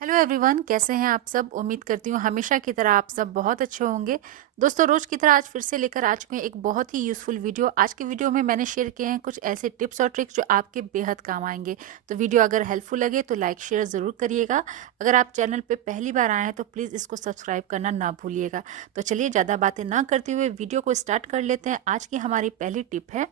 Hello everyone, कैसे हैं आप सब। उम्मीद करती हूँ हमेशा की तरह आप सब बहुत अच्छे होंगे। दोस्तों, रोज की तरह आज फिर से लेकर आ चुके हैं एक बहुत ही यूज़फुल वीडियो। आज की वीडियो में मैंने शेयर किए हैं कुछ ऐसे टिप्स और ट्रिक्स जो आपके बेहद काम आएंगे। तो वीडियो अगर हेल्पफुल लगे तो लाइक शेयर ज़रूर करिएगा। अगर आप चैनल पे पहली बार आए हैं तो प्लीज़ इसको सब्सक्राइब करना ना भूलिएगा। तो चलिए ज़्यादा बातें ना करते हुए वीडियो को स्टार्ट कर लेते हैं। आज की हमारी पहली टिप है,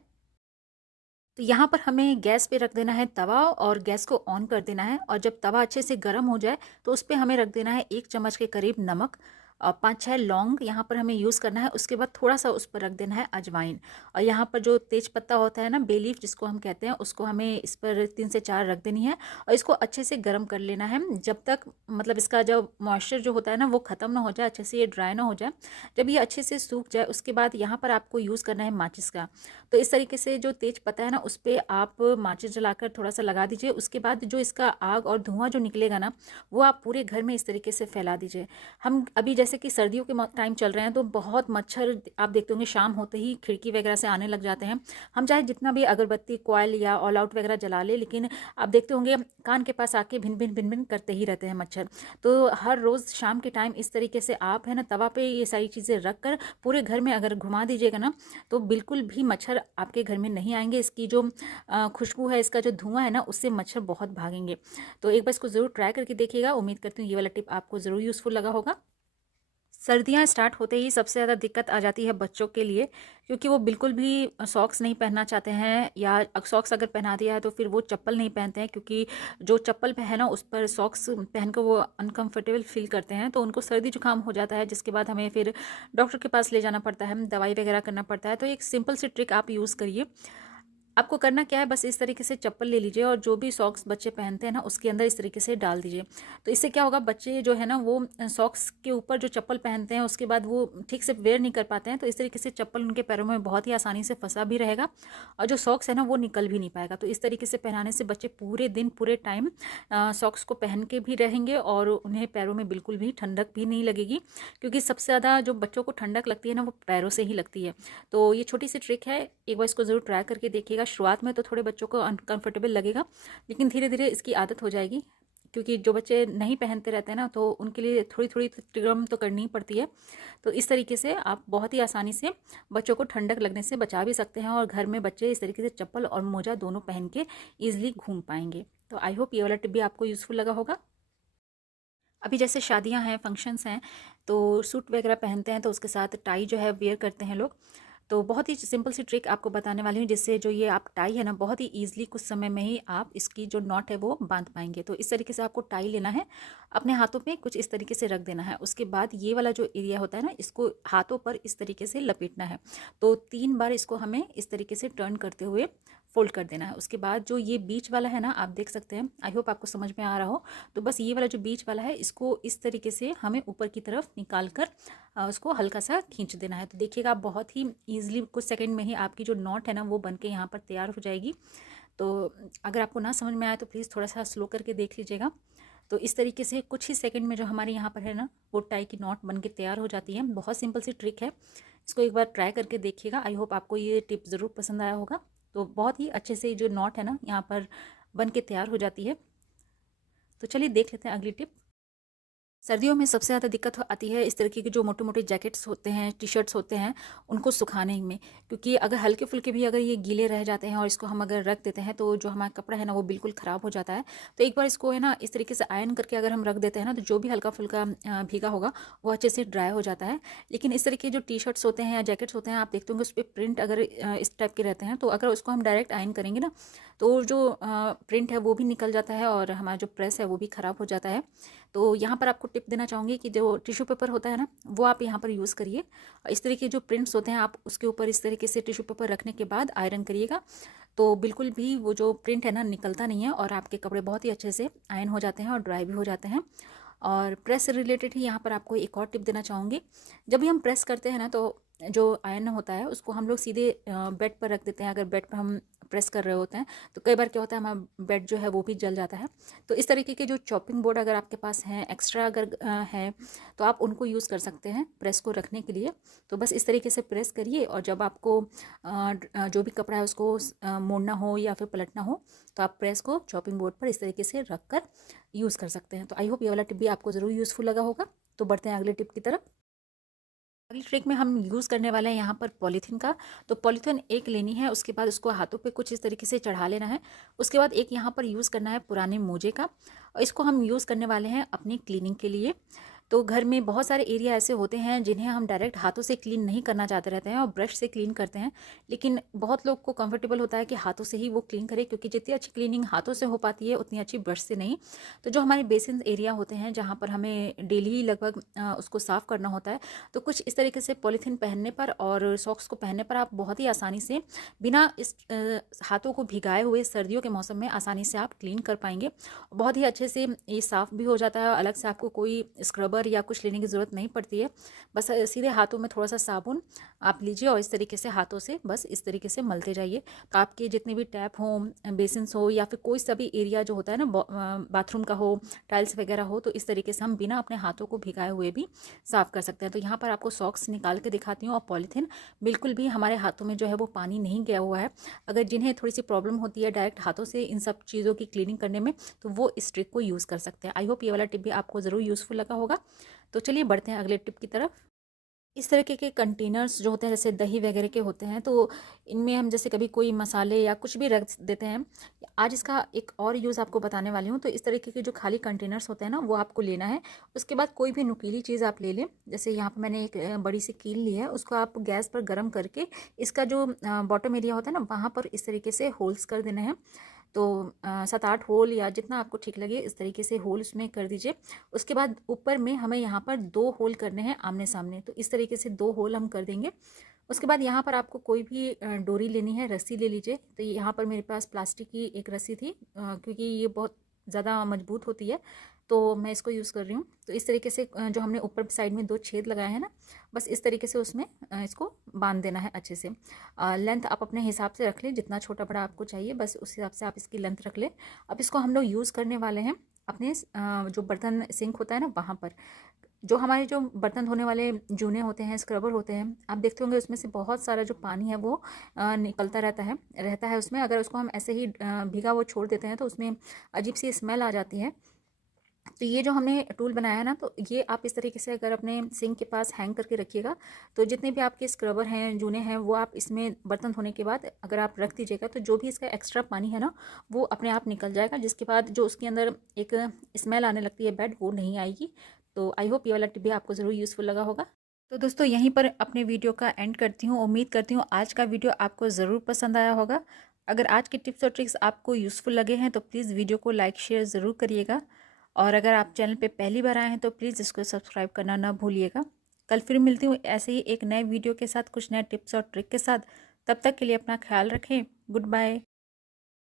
तो यहाँ पर हमें गैस पे रख देना है तवा और गैस को ऑन कर देना है। और जब तवा अच्छे से गर्म हो जाए तो उस पर हमें रख देना है 1 चम्मच के करीब नमक और 5-6 लौंग यहाँ पर हमें यूज़ करना है। उसके बाद थोड़ा सा उस पर रख देना है अजवाइन। और यहाँ पर जो तेज पत्ता होता है ना, बे लीफ जिसको हम कहते हैं, उसको हमें इस पर 3 से 4 रख देनी है। और इसको अच्छे से गर्म कर लेना है जब तक मतलब इसका जो मॉइस्चर जो होता है ना वो ख़त्म ना हो जाए, अच्छे से ये ड्राई ना हो जाए। जब ये अच्छे से सूख जाए उसके बाद यहाँ पर आपको यूज़ करना है माचिस का। तो इस तरीके से जो तेज पत्ता है ना उस पर आप माचिस जलाकर थोड़ा सा लगा दीजिए। उसके बाद जो इसका आग और धुआं जो निकलेगा ना वो आप पूरे घर में इस तरीके से फैला दीजिए। हम अभी जैसे कि सर्दियों के टाइम चल रहे हैं तो बहुत मच्छर आप देखते होंगे शाम होते ही खिड़की वगैरह से आने लग जाते हैं। हम चाहे जितना भी अगरबत्ती कॉयल या ऑल आउट वगैरह जला ले, लेकिन आप देखते होंगे कान के पास आके भिन भिन भिन भिन करते ही रहते हैं मच्छर। तो हर रोज़ शाम के टाइम इस तरीके से आप है ना तवा पे ये सारी चीज़ें रख कर पूरे घर में अगर घुमा दीजिएगा ना तो बिल्कुल भी मच्छर आपके घर में नहीं आएंगे। इसकी जो खुशबू है, इसका जो धुआं है ना, उससे मच्छर बहुत भागेंगे। तो एक बार इसको ज़रूर ट्राई करके देखिएगा। उम्मीद करती हूँ ये वाला टिप आपको ज़रूर यूज़फुल लगा होगा। सर्दियाँ स्टार्ट होते ही सबसे ज़्यादा दिक्कत आ जाती है बच्चों के लिए, क्योंकि वो बिल्कुल भी सॉक्स नहीं पहनना चाहते हैं, या सॉक्स अगर पहना दिया है तो फिर वो चप्पल नहीं पहनते हैं, क्योंकि जो चप्पल है ना उस पर सॉक्स पहन कर वो अनकंफर्टेबल फील करते हैं। तो उनको सर्दी जुकाम हो जाता है, जिसके बाद हमें फिर डॉक्टर के पास ले जाना पड़ता है, दवाई वगैरह करना पड़ता है। तो एक सिंपल सी ट्रिक आप यूज़ करिए। आपको करना क्या है, बस इस तरीके से चप्पल ले लीजिए और जो भी सॉक्स बच्चे पहनते हैं ना उसके अंदर इस तरीके से डाल दीजिए। तो इससे क्या होगा, बच्चे जो है ना वो सॉक्स के ऊपर जो चप्पल पहनते हैं उसके बाद वो ठीक से वेयर नहीं कर पाते हैं। तो इस तरीके से चप्पल उनके पैरों में बहुत ही आसानी से फंसा भी रहेगा और जो सॉक्स है ना वो निकल भी नहीं पाएगा। तो इस तरीके से पहनाने से बच्चे पूरे दिन पूरे टाइम सॉक्स को पहन के भी रहेंगे और उन्हें पैरों में बिल्कुल भी ठंडक भी नहीं लगेगी, क्योंकि सबसे ज़्यादा जो बच्चों को ठंडक लगती है ना वो पैरों से ही लगती है। तो ये छोटी सी ट्रिक है, एक बार इसको ज़रूर ट्राई करके देखिएगा। शुरुआत में तो थोड़े बच्चों को अनकंफर्टेबल लगेगा, लेकिन धीरे धीरे इसकी आदत हो जाएगी, क्योंकि जो बच्चे नहीं पहनते रहते हैं ना तो उनके लिए थोड़ी थोड़ी ट्रिगम तो करनी ही पड़ती है। तो इस तरीके से आप बहुत ही आसानी से बच्चों को ठंडक लगने से बचा भी सकते हैं और घर में बच्चे इस तरीके से चप्पल और मोजा दोनों पहन के ईजिली घूम पाएंगे। तो आई होप ये वाला टिप भी आपको यूज़फुल लगा होगा। अभी जैसे शादियां हैं, फंक्शंस हैं, तो सूट वगैरह पहनते हैं तो उसके साथ टाई जो है वेयर करते हैं लोग। तो बहुत ही सिंपल सी ट्रिक आपको बताने वाली हूँ, जिससे जो ये आप टाई है ना बहुत ही ईजिली कुछ समय में ही आप इसकी जो नॉट है वो बांध पाएंगे। तो इस तरीके से आपको टाई लेना है, अपने हाथों में कुछ इस तरीके से रख देना है। उसके बाद ये वाला जो एरिया होता है ना इसको हाथों पर इस तरीके से लपेटना है। तो 3 बार इसको हमें इस तरीके से टर्न करते हुए फोल्ड कर देना है। उसके बाद जो ये बीच वाला है ना, आप देख सकते हैं, आई होप आपको समझ में आ रहा हो। तो बस ये वाला जो बीच वाला है इसको इस तरीके से हमें ऊपर की तरफ निकाल कर उसको हल्का सा खींच देना है। तो देखिएगा आप बहुत ही ईजिली कुछ सेकंड में ही आपकी जो नॉट है ना वो बन के यहाँ पर तैयार हो जाएगी। तो अगर आपको ना समझ में आए तो प्लीज़ थोड़ा सा स्लो करके देख लीजिएगा। तो इस तरीके से कुछ ही सेकंड में जो हमारे यहाँ पर है ना वो टाई की नॉट बन के तैयार हो जाती है। बहुत सिंपल सी ट्रिक है, इसको एक बार ट्राई करके देखिएगा। आई होप आपको ये टिप ज़रूर पसंद आया होगा। तो बहुत ही अच्छे से जो नॉट है ना यहाँ पर बन के तैयार हो जाती है। तो चलिए देख लेते हैं अगली टिप। सर्दियों में सबसे ज़्यादा दिक्कत आती है इस तरीके के जो मोटे मोटे जैकेट्स होते हैं, टी शर्ट्स होते हैं, उनको सुखाने में। क्योंकि अगर हल्के फुल्के भी अगर ये गीले रह जाते हैं और इसको हम अगर रख देते हैं तो जो हमारा कपड़ा है ना वो बिल्कुल ख़राब हो जाता है। तो एक बार इसको है ना इस तरीके से आयरन करके अगर हम रख देते हैं ना तो जो भी हल्का फुल्का भीगा होगा वो अच्छे से ड्राई हो जाता है। लेकिन इस तरीके जो टी शर्ट्स होते हैं या जैकेट्स होते हैं, आप देखते होंगे उस पर प्रिंट अगर इस टाइप के रहते हैं, तो अगर उसको हम डायरेक्ट आयरन करेंगे ना तो जो प्रिंट है वो भी निकल जाता है और हमारा जो प्रेस है वो भी ख़राब हो जाता है। तो यहाँ पर आपको टिप देना चाहूँगी कि जो टिश्यू पेपर होता है ना वो आप यहाँ पर यूज़ करिए। इस तरीके जो प्रिंट्स होते हैं आप उसके ऊपर इस तरीके से टिश्यू पेपर रखने के बाद आयरन करिएगा, तो बिल्कुल भी वो जो प्रिंट है ना निकलता नहीं है और आपके कपड़े बहुत ही अच्छे से आयरन हो जाते हैं और ड्राई भी हो जाते हैं। और प्रेस से रिलेटेड ही यहाँ पर आपको एक और टिप देना चाहूँगी। जब भी हम प्रेस करते हैं ना तो जो आयरन होता है उसको हम लोग सीधे बेड पर रख देते हैं। अगर बेड पर हम प्रेस कर रहे होते हैं तो कई बार क्या होता है हमारा बेड जो है वो भी जल जाता है। तो इस तरीके के जो चॉपिंग बोर्ड अगर आपके पास हैं एक्स्ट्रा अगर है तो आप उनको यूज़ कर सकते हैं प्रेस को रखने के लिए। तो बस इस तरीके से प्रेस करिए और जब आपको जो भी कपड़ा है उसको मोड़ना हो या फिर पलटना हो तो आप प्रेस को चॉपिंग बोर्ड पर इस तरीके से रख कर यूज़ कर सकते हैं। तो आई होप ये वाला टिप भी आपको ज़रूर यूज़फुल लगा होगा। तो बढ़ते हैं अगले टिप की तरफ। अगली ट्रिक में हम यूज़ करने वाले हैं यहाँ पर पॉलीथीन का। तो पॉलीथीन एक लेनी है, उसके बाद उसको हाथों पे कुछ इस तरीके से चढ़ा लेना है। उसके बाद एक यहाँ पर यूज़ करना है पुराने मोजे का, और इसको हम यूज़ करने वाले हैं अपनी क्लीनिंग के लिए। तो घर में बहुत सारे एरिया ऐसे होते हैं जिन्हें हम डायरेक्ट हाथों से क्लीन नहीं करना चाहते रहते हैं और ब्रश से क्लीन करते हैं, लेकिन बहुत लोग को कंफर्टेबल होता है कि हाथों से ही वो क्लीन करें, क्योंकि जितनी अच्छी क्लीनिंग हाथों से हो पाती है उतनी अच्छी ब्रश से नहीं। तो जो हमारे बेसिन एरिया होते हैं जहाँ पर हमें डेली लगभग उसको साफ़ करना होता है, तो कुछ इस तरीके से पॉलीथीन पहनने पर और सॉक्स को पहनने पर आप बहुत ही आसानी से बिना इस हाथों को भिगाए हुए सर्दियों के मौसम में आसानी से आप क्लीन कर पाएंगे। बहुत ही अच्छे से ये साफ़ भी हो जाता है, अलग से आपको कोई स्क्रबर या कुछ लेने की ज़रूरत नहीं पड़ती है। बस सीधे हाथों में थोड़ा सा साबुन आप लीजिए और इस तरीके से हाथों से बस इस तरीके से मलते जाइए। तो आपके जितने भी टैप हो, बेसिन्स हो, या फिर कोई सा भी एरिया जो होता है ना, बाथरूम का हो, टाइल्स वगैरह हो, तो इस तरीके से हम बिना अपने हाथों को भिगाए हुए भी साफ़ कर सकते हैं। तो यहाँ पर आपको सॉक्स निकाल के दिखाती हूँ, और पॉलीथीन बिल्कुल भी हमारे हाथों में जो है वो पानी नहीं गया हुआ है। अगर जिन्हें थोड़ी सी प्रॉब्लम होती है डायरेक्ट हाथों से इन सब चीज़ों की क्लीनिंग करने में, तो वो इस ट्रिक को यूज़ कर सकते हैं। आई होप ये वाला टिप भी आपको ज़रूर यूज़फुल लगा होगा। तो चलिए बढ़ते हैं अगले टिप की तरफ। इस तरीके के कंटेनर्स जो होते हैं, जैसे दही वगैरह के होते हैं, तो इनमें हम जैसे कभी कोई मसाले या कुछ भी रख देते हैं। आज इसका एक और यूज़ आपको बताने वाली हूँ। तो इस तरीके के जो खाली कंटेनर्स होते हैं ना, वो आपको लेना है। उसके बाद कोई भी नुकीली चीज़ आप ले लें। जैसे यहाँ पर मैंने एक बड़ी सी कील ली है, उसको आप गैस पर गर्म करके इसका जो बॉटम एरिया होता है ना, वहाँ पर इस तरीके से होल्स कर देना है। तो 7-8 होल या जितना आपको ठीक लगे इस तरीके से होल उसमें कर दीजिए। उसके बाद ऊपर में हमें यहाँ पर 2 होल करने हैं आमने सामने, तो इस तरीके से 2 होल हम कर देंगे। उसके बाद यहाँ पर आपको कोई भी डोरी लेनी है, रस्सी ले लीजिए। तो यहाँ पर मेरे पास प्लास्टिक की एक रस्सी थी, क्योंकि ये बहुत ज़्यादा मजबूत होती है, तो मैं इसको यूज़ कर रही हूँ। तो इस तरीके से जो हमने ऊपर साइड में 2 छेद लगाए हैं ना, बस इस तरीके से उसमें इसको बांध देना है अच्छे से। लेंथ आप अपने हिसाब से रख लें, जितना छोटा बड़ा आपको चाहिए बस उस हिसाब से आप इसकी लेंथ रख लें। अब इसको हम लोग यूज़ करने वाले हैं अपने जो बर्तन सिंक होता है ना, वहाँ पर। जो हमारे जो बर्तन धोने वाले जूने होते हैं, स्क्रबर होते हैं, आप देखते होंगे उसमें से बहुत सारा जो पानी है वो निकलता रहता है उसमें। अगर उसको हम ऐसे ही भीगा वो छोड़ देते हैं तो उसमें अजीब सी स्मेल आ जाती है। तो ये जो हमने टूल बनाया है ना, तो ये आप इस तरीके से अगर अपने सिंक के पास हैंग करके रखिएगा, तो जितने भी आपके स्क्रबर हैं, जूने हैं, वो आप इसमें बर्तन धोने के बाद अगर आप रख दीजिएगा, तो जो भी इसका एक्स्ट्रा पानी है ना, वो अपने आप निकल जाएगा, जिसके बाद जो उसके अंदर एक स्मेल आने लगती है बैड, वो नहीं आएगी। तो आई होप ये वाला टिप भी आपको ज़रूर यूज़फुल लगा होगा। तो दोस्तों यहीं पर अपने वीडियो का एंड करती हूँ। उम्मीद करती हूँ आज का वीडियो आपको ज़रूर पसंद आया होगा। अगर आज के टिप्स और ट्रिक्स आपको यूज़फुल लगे हैं तो प्लीज़ वीडियो को लाइक शेयर ज़रूर करिएगा, और अगर आप चैनल पे पहली बार आए हैं तो प्लीज़ इसको सब्सक्राइब करना ना भूलिएगा। कल फिर मिलती हूँ ऐसे ही एक नए वीडियो के साथ, कुछ नए टिप्स और ट्रिक के साथ। तब तक के लिए अपना ख्याल रखें। Good bye.